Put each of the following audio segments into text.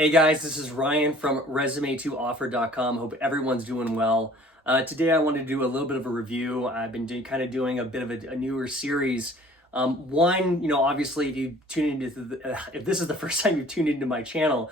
Hey guys, this is Ryan from resume2offer.com. Hope everyone's doing well. Today I wanted to do a little bit of a review. I've been doing a bit of a newer series. Obviously, if you tune into if this is the first time you've tuned into my channel,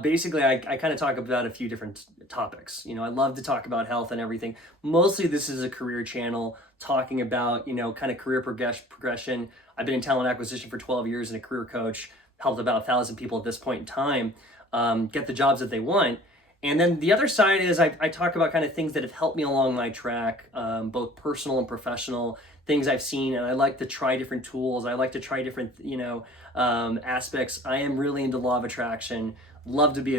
basically I kind of talk about a few different topics. I love to talk about health and everything. Mostly this is a career channel talking about, kind of career progression. I've been in talent acquisition for 12 years and a career coach, helped about 1,000 people at this point in time get the jobs that they want. And then the other side is I talk about kind of things that have helped me along my track, both personal and professional, things I've seen. And I like to try different tools. I like to try different, aspects. I am really into law of attraction. Love to be,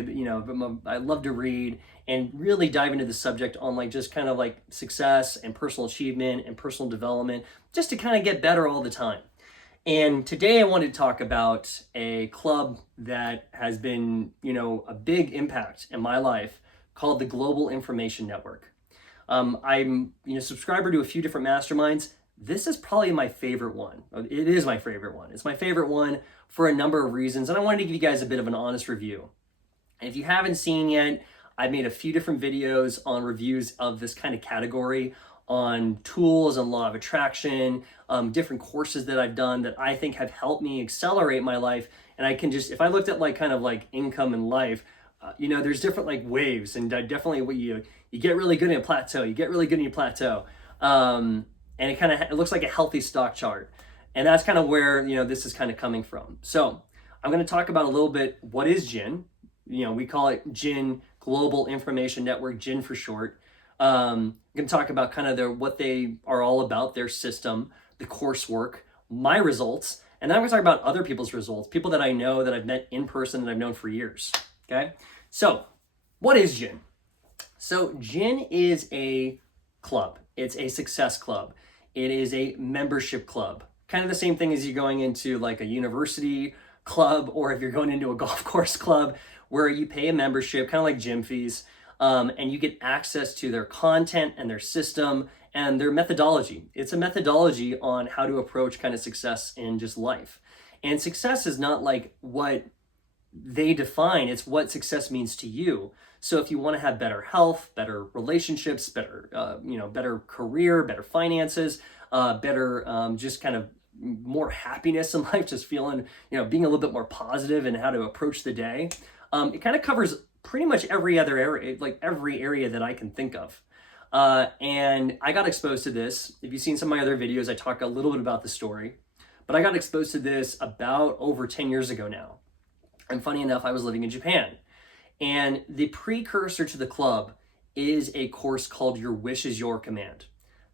I love to read and really dive into the subject on just kind of like success and personal achievement and personal development, just to kind of get better all the time. And today I wanted to talk about a club that has been, a big impact in my life called the Global Information Network. I'm, subscriber to a few different masterminds. This is probably my favorite one. It is my favorite one. It's my favorite one for a number of reasons. And I wanted to give you guys a bit of an honest review. And if you haven't seen yet, I've made a few different videos on reviews of this kind of category, on tools and law of attraction, different courses that I've done that I think have helped me accelerate my life. And I can just, if I looked at kind of income and life, there's different waves, and definitely what you get really good in a plateau, you get really good in your plateau. And it looks like a healthy stock chart. And that's kind of where, this is kind of coming from. So I'm going to talk about a little bit, what is GIN? We call it GIN, Global Information Network, GIN for short. I'm going to talk about kind of what they are all about, their system, the coursework, my results, and then I'm going to talk about other people's results, people that I know that I've met in person that I've known for years. Okay, so what is GIN? So GIN is a club. It's a success club. It is a membership club. Kind of the same thing as you going into a university club, or if you're going into a golf course club, where you pay a membership, kind of like gym fees. And you get access to their content and their system and their methodology. It's a methodology on how to approach kind of success in just life. And success is not what they define, it's what success means to you. So if you want to have better health, better relationships, better, better career, better finances, better just kind of more happiness in life, just feeling, being a little bit more positive and how to approach the day. It kind of covers pretty much every other area, every area that I can think of. And I got exposed to this. If you've seen some of my other videos, I talk a little bit about the story, but I got exposed to this about over 10 years ago now. And funny enough, I was living in Japan. And the precursor to the club is a course called Your Wish is Your Command.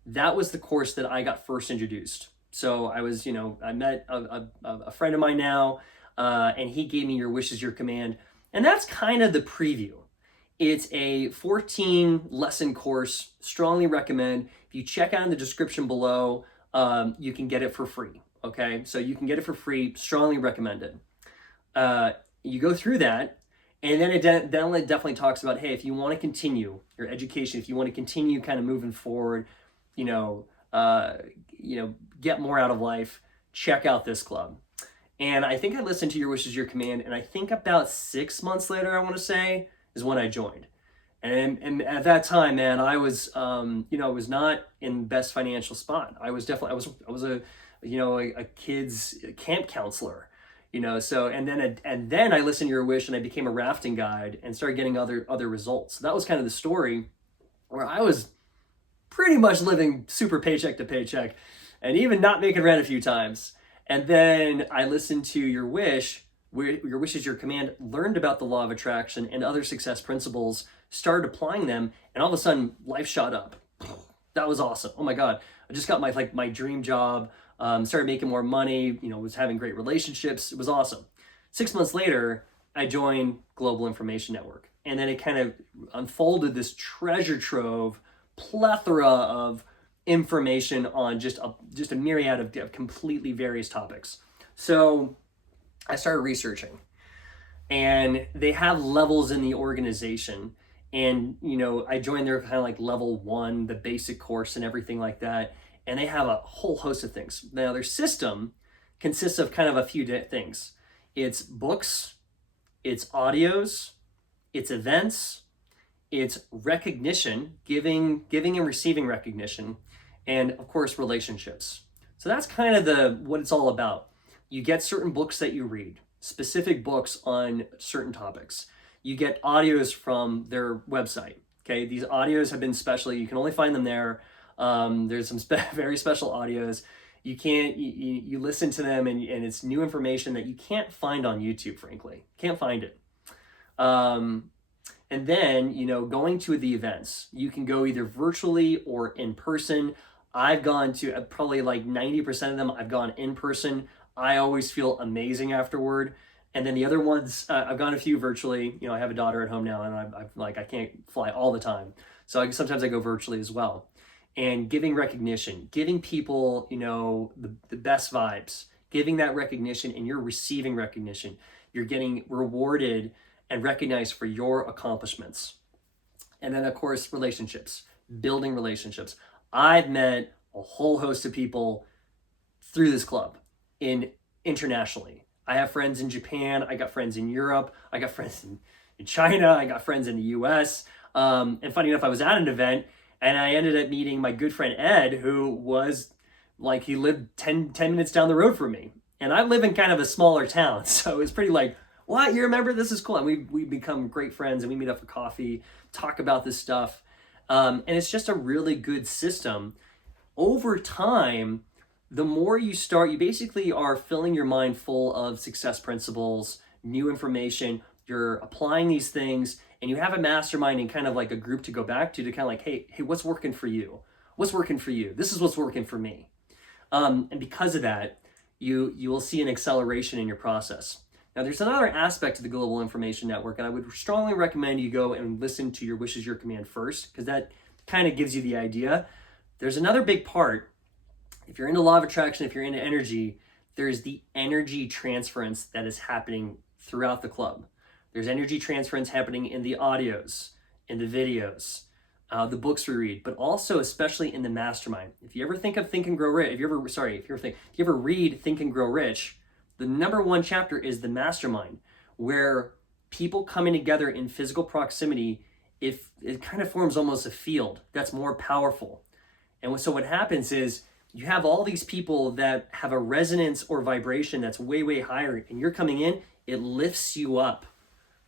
That was the course that I got first introduced. So I was, I met a friend of mine now, and he gave me Your Wish is Your Command. And that's kind of the preview. It's a 14 lesson course, strongly recommend. If you check out in the description below, you can get it for free, okay? So you can get it for free, strongly recommended. You go through that, and then it definitely talks about, hey, if you want to continue your education, if you want to continue kind of moving forward, get more out of life, check out this club. And I think I listened to Your Wish is Your Command, and I think about 6 months later, I want to say, is when I joined. And at that time, man, I was, I was not in the best financial spot. I was a kid's camp counselor, So and then I listened to Your Wish, and I became a rafting guide and started getting other results. So that was kind of the story, where I was pretty much living super paycheck to paycheck, and even not making rent a few times. And then I listened to Your Wish is Your Command, learned about the law of attraction and other success principles, started applying them, and all of a sudden, life shot up. That was awesome. Oh my God. I just got my dream job, started making more money, was having great relationships. It was awesome. 6 months later, I joined Global Information Network. And then it kind of unfolded this treasure trove, plethora of information on just a myriad of completely various topics. So I started researching, and they have levels in the organization. And, I joined their kind of level 1, the basic course and everything like that. And they have a whole host of things. Now their system consists of kind of a few things. It's books, it's audios, it's events, it's recognition, giving and receiving recognition, and of course relationships. So that's kind of what it's all about. You get certain books that you read, specific books on certain topics. You get audios from their website. Okay, these audios have been specially, you can only find them there. There's some very special audios. You can't, you listen to them and it's new information that you can't find on YouTube, frankly. Can't find it. And then, going to the events, you can go either virtually or in person. I've gone to probably like 90% of them, I've gone in person. I always feel amazing afterward. And then the other ones, I've gone a few virtually. I have a daughter at home now, and I can't fly all the time. So sometimes I go virtually as well. And giving recognition, giving people, the best vibes, giving that recognition, and you're receiving recognition. You're getting rewarded and recognized for your accomplishments. And then, of course, relationships, building relationships. I've met a whole host of people through this club internationally. I have friends in Japan, I got friends in Europe, I got friends in China, I got friends in the US. And funny enough, I was at an event and I ended up meeting my good friend Ed, who was like, he lived 10 minutes down the road from me. And I live in kind of a smaller town, so it's pretty like, what, you remember? This is cool. And we become great friends and we meet up for coffee, talk about this stuff. And it's just a really good system. Over time, the more you start, you basically are filling your mind full of success principles, new information, you're applying these things, and you have a mastermind and kind of like a group to go back to kind of like, hey, what's working for you? What's working for you? This is what's working for me. And because of that, you will see an acceleration in your process. Now, there's another aspect to the Global Information Network, and I would strongly recommend you go and listen to Your Wish is Your Command first, because that kind of gives you the idea. There's another big part. If you're into law of attraction, if you're into energy, there's the energy transference that is happening throughout the club. There's energy transference happening in the audios, in the videos, the books we read, but also especially in the mastermind. If you ever think of Think and Grow Rich, if you ever read Think and Grow Rich, the number one chapter is the mastermind, where people coming together in physical proximity, if it kind of forms almost a field that's more powerful. And so what happens is you have all these people that have a resonance or vibration that's way, way higher, and you're coming in, it lifts you up.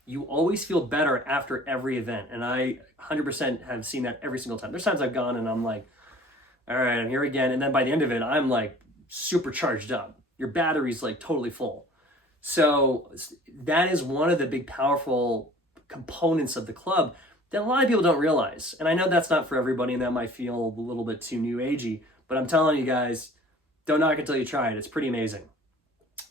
You always feel better after every event. And I 100% have seen that every single time. There's times I've gone and I'm like, all right, I'm here again. And then by the end of it, I'm like super charged up. Your battery's like totally full. So that is one of the big powerful components of the club that a lot of people don't realize. And I know that's not for everybody and that might feel a little bit too new agey, but I'm telling you guys, don't knock it till you try it. It's pretty amazing.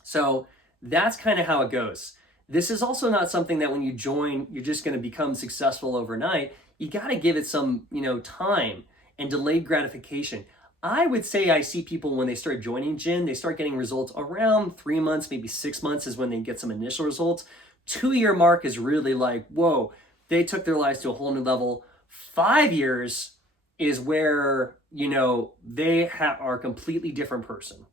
So that's kind of how it goes. This is also not something that when you join, you're just going to become successful overnight. You got to give it some, time and delayed gratification. I would say I see people when they start joining Gin, they start getting results around 3 months, maybe 6 months is when they get some initial results. 2-year mark is really like, whoa, they took their lives to a whole new level. 5 years is where, they are a completely different person,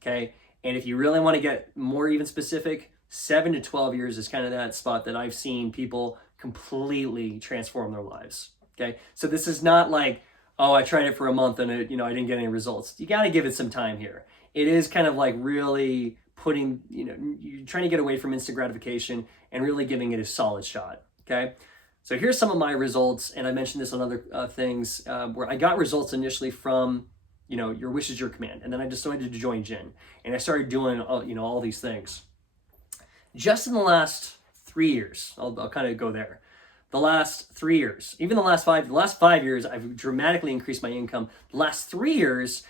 okay? And if you really want to get more even specific, 7 to 12 years is kind of that spot that I've seen people completely transform their lives, okay? So this is not like, oh, I tried it for a month and I didn't get any results. You got to give it some time here. It is kind of like really putting, you're trying to get away from instant gratification and really giving it a solid shot, okay? So here's some of my results, and I mentioned this on other things, where I got results initially from, Your Wish is Your Command, and then I decided to join Gin, and I started doing, all these things. Just in the last 3 years, I'll kind of go there. The last 3 years, even the last 5 years, I've dramatically increased my income. The last 3 years,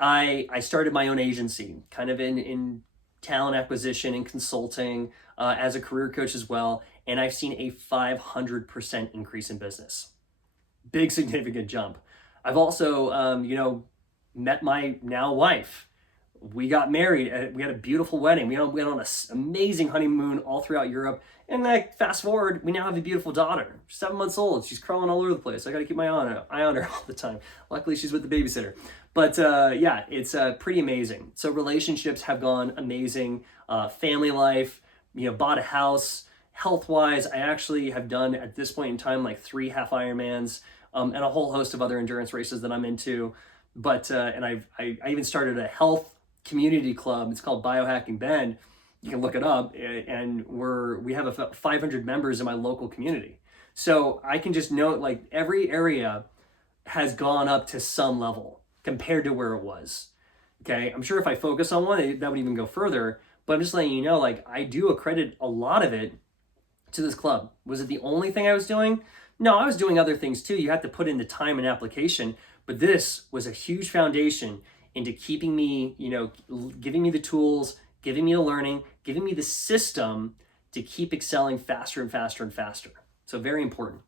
I started my own agency, kind of in talent acquisition and consulting, as a career coach as well. And I've seen a 500% increase in business. Big, significant jump. I've also, met my now wife. We got married. We had a beautiful wedding. We went on an amazing honeymoon all throughout Europe. And fast forward, we now have a beautiful daughter, 7 months old. She's crawling all over the place. I got to keep my eye on her all the time. Luckily, she's with the babysitter. But yeah, it's pretty amazing. So relationships have gone amazing. Family life, bought a house, health-wise, I actually have done at this point in time like 3 half Ironmans and a whole host of other endurance races that I'm into. But and I even started a health community club. It's called Biohacking Bend. You can look it up, and we have 500 members in my local community. So I can just note like every area has gone up to some level compared to where it was. Okay, I'm sure if I focus on one, that would even go further. But I'm just letting you know, like, I do accredit a lot of it to this club. Was it the only thing I was doing? No, I was doing other things too. You have to put in the time and application, but this was a huge foundation into keeping me, giving me the tools, giving me the learning, giving me the system to keep excelling faster and faster and faster. So very important.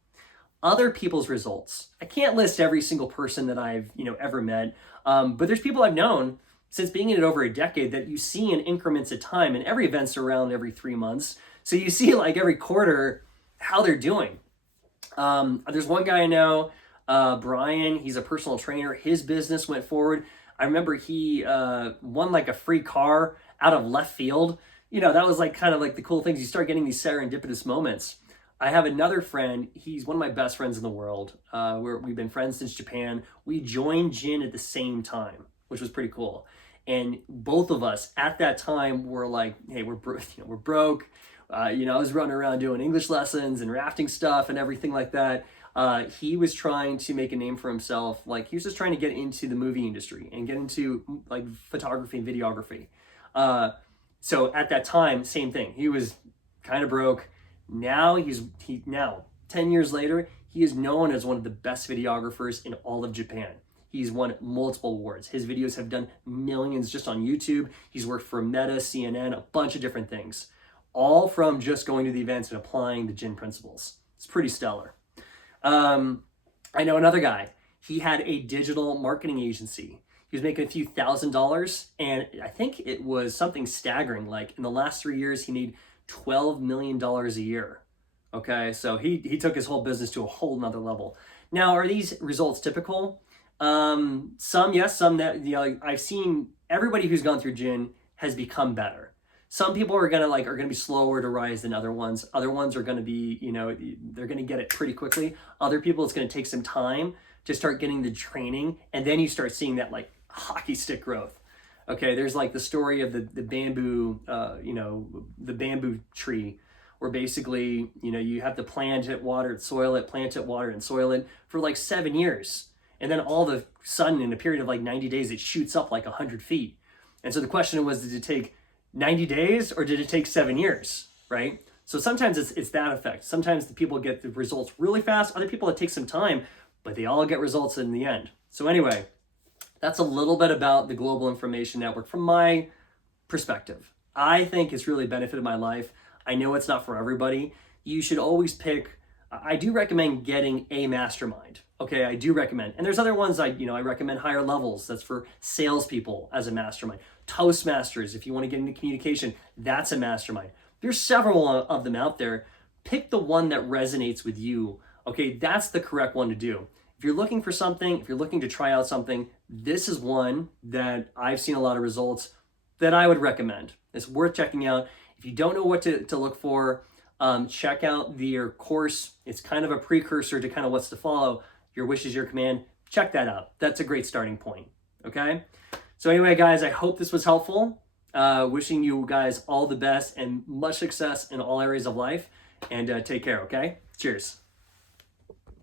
Other people's results. I can't list every single person that I've, ever met, but there's people I've known since being in it over a decade that you see in increments of time, and every event's around every 3 months. So you see like every quarter how they're doing. There's one guy I know, Brian, he's a personal trainer. His business went forward. I remember he won like a free car out of left field. That was like kind of like the cool things. You start getting these serendipitous moments. I have another friend. He's one of my best friends in the world. We've been friends since Japan. We joined Jin at the same time, which was pretty cool. And both of us at that time were like, hey, we're broke. I was running around doing English lessons and rafting stuff and everything like that. He was trying to make a name for himself. Like he was just trying to get into the movie industry and get into like photography and videography. So at that time, same thing. He was kind of broke. Now now 10 years later, he is known as one of the best videographers in all of Japan. He's won multiple awards. His videos have done millions just on YouTube. He's worked for Meta, CNN, a bunch of different things, all from just going to the events and applying the Jin principles. It's pretty stellar. I know another guy. He had a digital marketing agency. He was making a few $1,000s, and I think it was something staggering. Like in the last 3 years, he made $12 million a year. Okay, so he took his whole business to a whole nother level. Now, are these results typical? Some yes, some that I've seen. Everybody who's gone through Jin has become better. Some people are gonna be slower to rise than other ones. Other ones are gonna be, they're gonna get it pretty quickly. Other people, it's gonna take some time to start getting the training, and then you start seeing that like hockey stick growth. Okay, there's like the story of the bamboo, the bamboo tree, where basically, you have to plant it, water it, soil it, plant it, water it, and soil it for like 7 years. And then all of a sudden, in a period of like 90 days, it shoots up like 100 feet. And so the question was, did it take 90 days or did it take 7 years, right? So sometimes it's that effect. Sometimes the people get the results really fast. Other people, it takes some time, but they all get results in the end. So anyway, that's a little bit about the Global Information Network from my perspective. I think it's really benefited my life. I know it's not for everybody. You should always pick, I do recommend getting a mastermind. Okay, I do recommend. And there's other ones I recommend higher levels. That's for salespeople as a mastermind. Toastmasters, if you want to get into communication, that's a mastermind. There's several of them out there. Pick the one that resonates with you. Okay, that's the correct one to do. If you're looking for something, if you're looking to try out something, this is one that I've seen a lot of results that I would recommend. It's worth checking out. If you don't know what to look for, check out their course. It's kind of a precursor to kind of what's to follow. Your wish is your command. Check that out. That's a great starting point. Okay? So anyway, guys, I hope this was helpful. Wishing you guys all the best and much success in all areas of life. And take care, okay? Cheers.